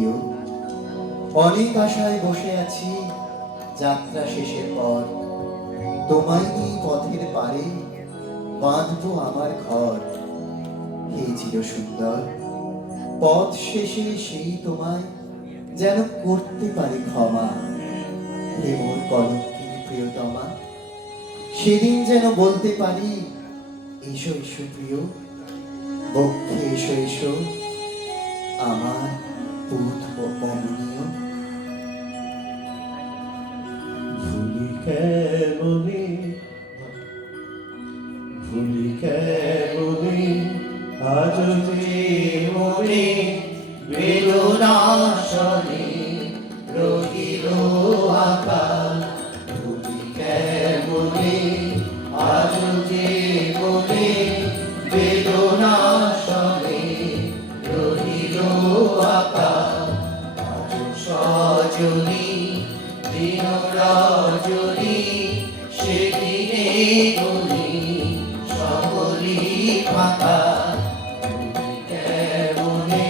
প্রিয়, অনেক আশায় বসে আছি যাত্রা শেষের পর। তোমায় নিয়ে পথের পারে বাঁধবো আমার ঘর। হে চির সুন্দর, পথ শেষে সেই তোমায় যেন করতে পারি ক্ষমা। হে মোর কলঙ্কিনী প্রিয়তমা, সেদিন যেন বলতে পারি, এসো এসো প্রিয়, বক্ষে এসো এসো আমার পুত অমনীয়। ভুলি কেমনে, ভুলি কেমনে আজ যে মনে বেদনাশনে রহিল আকাল। ভুলি কেমনে আজ যে মনে বেদনাশনে রহিল আকাল। আজ সজনী দিন রজনী সেদিনে গুলি সকলি ফাঁকা। ভুলি কেমনে,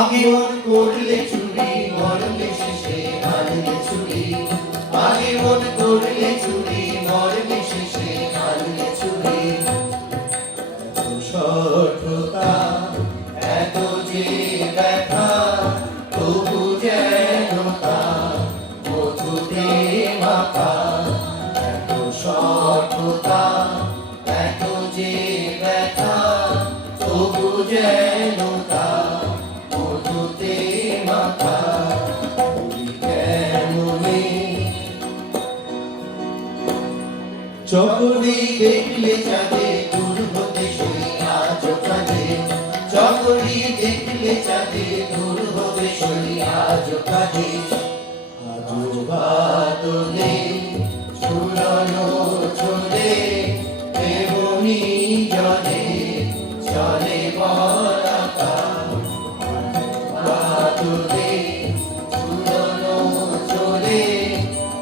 আগে মন করলে চুরি মরলে শেষে হারলে চুরি। আগে মন করলে চুরি মরলে শেষে হারলে চুরি। এত সঠতা এত যে ব্যথা তবু যেন তা মধুতে মাখা। এত সঠতা এত যে ব্যথা তবু যেন তা মধুতে মাখা। ভুলি কেমনে, চকরি দেখলে চাঁদে দূর হতে সই আজ কাঁদে। চকরি দেখলে চাঁদে দূর হতে সই আজ কাঁদে। আজ বাদলে ঝুলানো চলে তেমনি জলে চলে বলাকা। বাদলে ঝুলানো চলে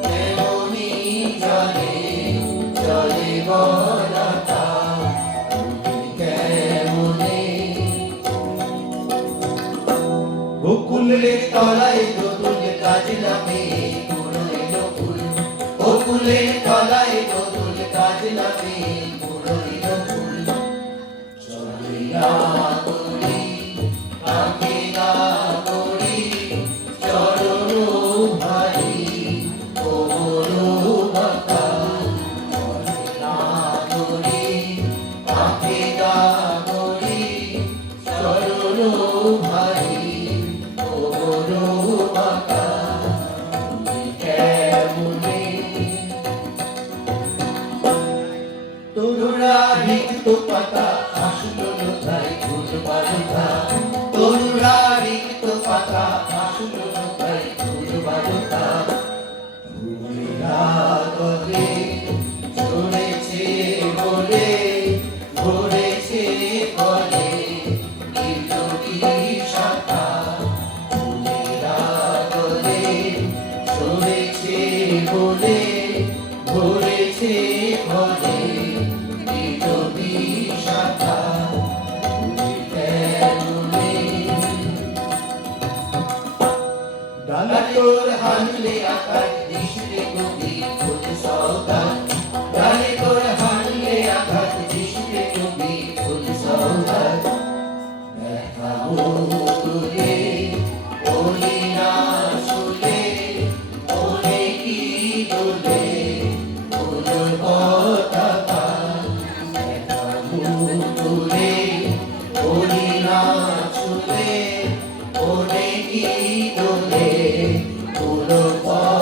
তেমনি জলে চলে বলাকা। ভুলি কেমনে, বকুলের তলায় দোদুল কাজ লাগে পুরো এলো ফুল। বকুলের তলায় দোদুল কাজ লাগে পুরো এলো ফুল। চলে না করি আগে না করি চরণ ভারি কোমর বাঁকা। চলে না করি আগে না করি চরণ ভারি কোমর বাঁকা। ভুলি কেমনে, তরুরা রিক্ত পাতা আসলো কোথায় ফুল বালুকা। তরুরা রিক্ত পাতা আসলো কোথায় ফুল বালুকা। ফুলেরা গলে ঝরেছে বলে ভরেছে বলে নীলকি শাখা। ফুলেরা গলে ঝরেছে বলে ভরেছে বলে নীলকি শাখা। ভুলি কেমনে, ডালা তোর হানলে আকাশ দৃষ্টি কবি ফুল সৌগাত। ডালে তোর হানলে আকাশ দৃষ্টি কবি ফুল সৌগাত। ব্যথা মুকুলে ওলি না শুলে ওলে কি দোলে ফুল পতাকা। ব্যথা মুকুলে ওলি না শুলে ওলে কি দোলে ফুল পতাকা।